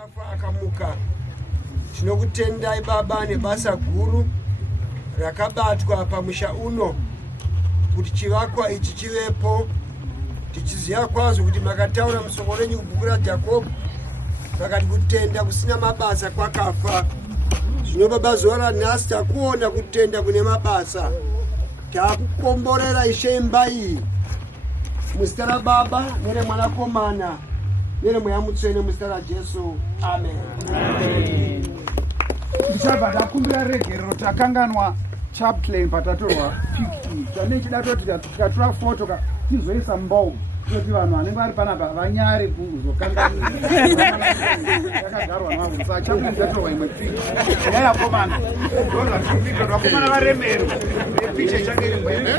akafa akamuka. Tinokutendai Baba nebasa guru rakabatwa pamusha uno kuti chivakwa ichi chivepo, tichiziva kwazvo kuti makataura musoro renyu kubhuku raJakobho vakati kutenda kusina mabasa kwakafa. Zvino Baba, zuva ranhasi takuona kutenda kune mabasa. Takukomborera Ishe imba iyi muzita raBaba neremwanakomana neremweya mutsvene muzita raJesu, amen. Ndichabva ndakumbira regerero takanganwa chaplain patatorwa picture chane chidatoti tikatora foto tizoisa mbau kuti vanhu vanenge vari panapa vanyare kuzokanganira yakagarwa navo saka chaplain tatorwa imwe picture yayakomana ndozva tikuita vakomana varemero picture chake imwe